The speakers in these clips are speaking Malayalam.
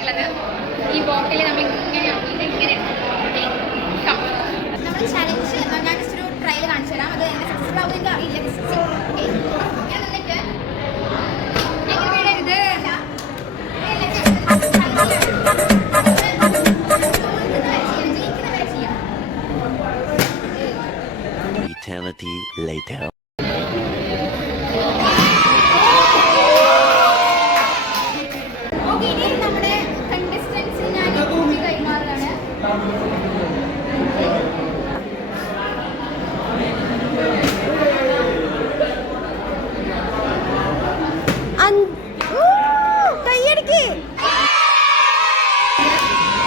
ചെയ്തിട്ടുള്ളത്. ഈ ബോട്ടിൽ നമ്മൾ ഇങ്ങനെ നമ്മുടെ ചലഞ്ച് ഞാൻ ജസ്റ്റ് ഒരു ട്രയൽ കാണിച്ചു തരാം. അത് എങ്ങനെ സക്സസ്ഫുൾ ആവുമെന്ന് അറിയില്ല. ഞാൻ എന്നിട്ട് ഇത് Eternity later. നമ്മുടെ കണ്ടസ്റ്റൻസിന് ഞാൻ ഭൂമി കൈമാറുകയാണ്. കൈയടിക്ക്.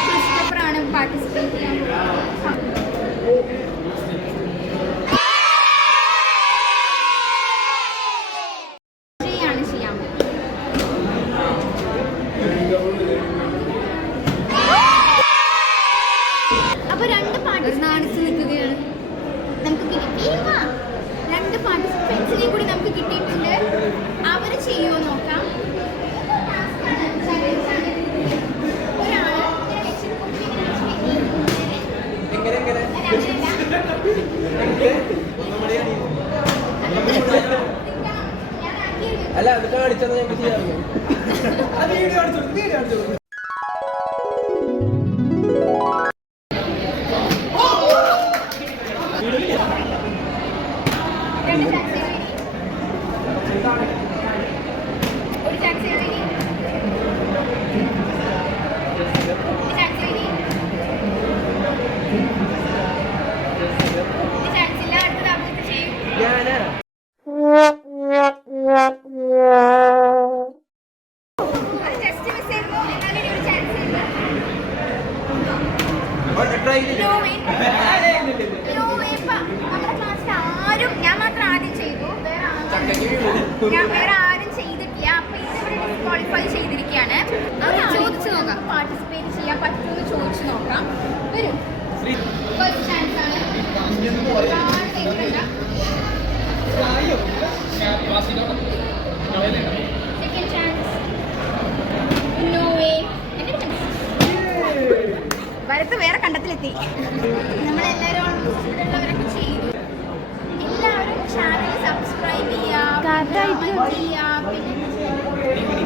ക്രിസ്റ്റഫറാണ് പാർട്ടിസിപ്പേറ്റ് ചെയ്യാൻ അപ്പൊ രണ്ട് പാർട്ടിസിപ്പൻസ് നിൽക്കുകയാണ്. നമുക്ക് രണ്ട് പാർട്ടിസിപ്പൻസിനെയും കൂടി നമുക്ക് കിട്ടിയിട്ടുണ്ട്. അവര് ചെയ്യുമോ നോക്കാം. അല്ല അത് കാണിച്ചത് ഞങ്ങൾക്ക് ചെയ്യാറില്ല. ഞാൻ മാത്രം ആദ്യം ചെയ്തു. ഞാൻ വേറെ ആരും ചെയ്തിട്ടില്ല. അപ്പൊ ഇതിവിടെ ഡിസ്ക്വാളിഫൈ ചെയ്തിരിക്കുകയാണ്. ചോദിച്ചു നോക്കാം. പാർട്ടിസിപ്പേറ്റ് ചെയ്യാൻ പറ്റുമെന്ന് ചോദിച്ചു നോക്കാം. വരും. ഫസ്റ്റ് ചാൻസ് ആണ്. Second chance. No way. വരത്ത് വേറെ കണ്ടത്തിലെത്തി. നമ്മളെല്ലാവരും ഓൾമോസ്റ്റ് ഇവിടെ ഉള്ളവരൊക്കെ ചെയ്തു. എല്ലാവരും ചാനൽ സബ്സ്ക്രൈബ് ചെയ്യുക.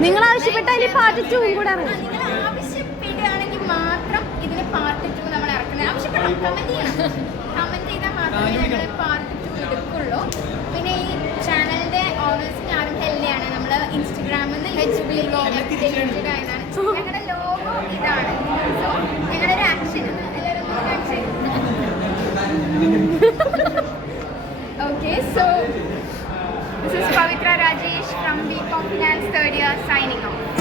നിങ്ങൾ ആവശ്യപ്പെട്ടാൽ പാർട്ട് 2 കൂടെ നിങ്ങൾ ആവശ്യപ്പെടുകയാണെങ്കിൽ മാത്രം ഇതിന് പാർട്ട് 2 നമ്മൾ ഇറക്കുന്നത്. ആവശ്യപ്പെടാം. കമന്റ് ചെയ്യണം. കമന്റ് ചെയ്താൽ മാത്രമേ ഞങ്ങൾ പാർട്ട് 2 എടുക്കുള്ളൂ. പിന്നെ ഈ ചാനലിന്റെ ഓണേഴ്സിന് ആരും ഹെൽദിയാണ്. നമ്മൾ ഇൻസ്റ്റഗ്രാമിൽ നിന്ന് ഞങ്ങളുടെ ലോഗോ ഇതാണ്. സോ ഞങ്ങളുടെ ഒരു action Okay, so this is Pavitra Rajesh from BCom Finance third year signing off.